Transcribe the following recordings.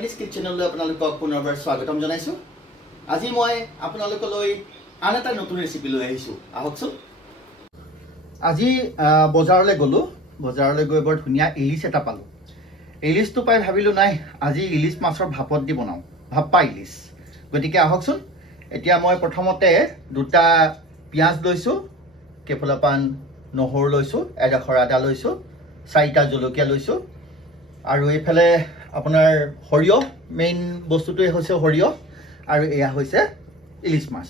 Family's Kitchen আপোনালোকক পুনৰবাৰ স্বাগতম জনাইছো। আজি মই আপোনালোকলৈ আন এটা নতুন ৰেচিপি লৈ আহিছো। আহকচোন। আজি বজাৰলৈ গলো। বজাৰলৈ গৈ বৰ ধুনিয়া ইলিশ এটা পালো। ইলিশটো পাই ভাবিলো নাই আজি ইলিশ মাছৰ ভাপত দি বনাও। ভাপা ইলিশ। গতিকে আহকচোন। এতিয়া মই প্ৰথমতে দুটা পিয়াজ লৈছো, কেফলাপান নহৰু লৈছো, এডখৰ আদা লৈছো, চাৰিটা জলকীয়া লৈছো আৰু এইফালে আপোনাৰ হৰিয় মেইন বস্তুটোই হৈছে হৰিয় আৰু এয়া হৈছে ইলিশ মাছ।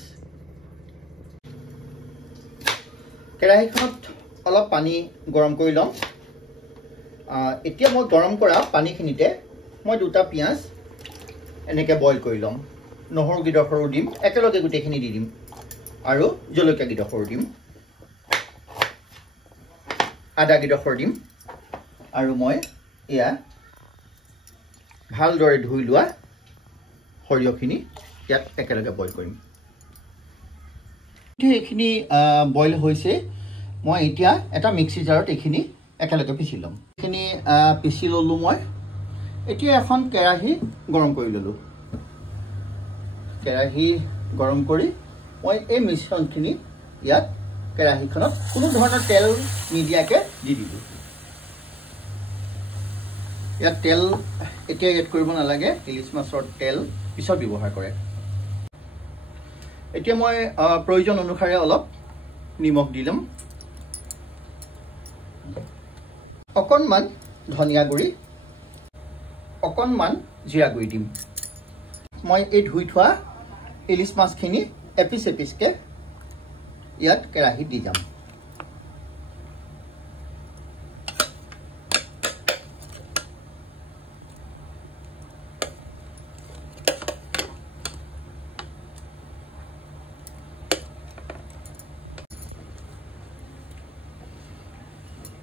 কেৰাহীখনত অলপ পানী গৰম কৰি লম। এতিয়া মই গৰম কৰা পানীখিনিতে মই দুটা পিয়াজ এনেকৈ বইল কৰি লম। নহৰু গিডখৰো দিম, একেলগে গোটেইখিনি দি দিম আৰু জলকীয়া গিডখৰো দিম, আদা গিডখৰ দিম আৰু মই এয়া ভালদৰে ধুই লোৱা সৰিয়হখিনি ইয়াত একেলগে বইল কৰিম। এইখিনি বইল হৈছে, মই এতিয়া এটা মিক্সি জাৰত এইখিনি একেলগে পিচি ল'ম। এইখিনি পিচি ল'লোঁ মই। এতিয়া এখন কেৰাহী গৰম কৰি ল'লোঁ। কেৰাহী গৰম কৰি মই এই মিশ্ৰণখিনি ইয়াত কেৰাহীখনত কোনো ধৰণৰ তেল নিদিয়াকৈ দি দিলোঁ। ইয়াত তেল এতিয়া এড কৰিব নালাগে, ইলিশ মাছৰ তেল পিছত ব্যৱহাৰ কৰে। এতিয়া মই প্ৰয়োজন অনুসাৰে অলপ নিমখ দি ল'ম, অকণমান ধনিয়া গুড়ি, অকণমান জিৰা গুড়ি দিম। মই এই ধুই থোৱা ইলিশ মাছখিনি এপিচ এপিচকৈ ইয়াত কেৰাহীত দি যাম।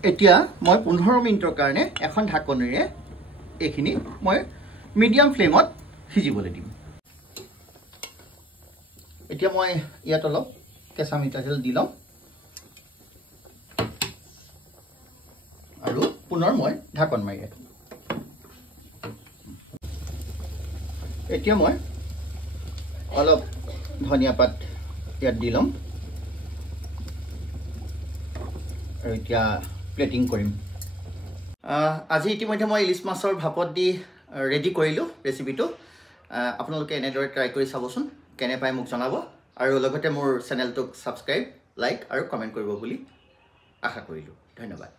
এতিয়া মই 15 মিনিটৰ কাৰণে এখন ঢাকনিৰে এইখিনি মই মিডিয়াম ফ্লেমত সিজিবলৈ দিম। এতিয়া মই ইয়াত অলপ কেঁচা মিঠাতেল দি লম আৰু পুনৰ মই ঢাকন মাৰি ৰাখিম। এতিয়া মই অলপ ধনিয়া পাত ইয়াত দি লম আৰু এতিয়া প্লেটিং কৰিম। আজি ইতিমধ্যে মই ইলিশ মাছৰ ভাপত দি ৰেডি কৰিলোঁ ৰেচিপিটো। আপোনালোকে এনেদৰে ট্ৰাই কৰি চাবচোন, কেনে পাই মোক জনাব আৰু লগতে মোৰ চেনেলটোক ছাবস্ক্ৰাইব, লাইক আৰু কমেণ্ট কৰিব বুলি আশা কৰিলোঁ। ধন্যবাদ।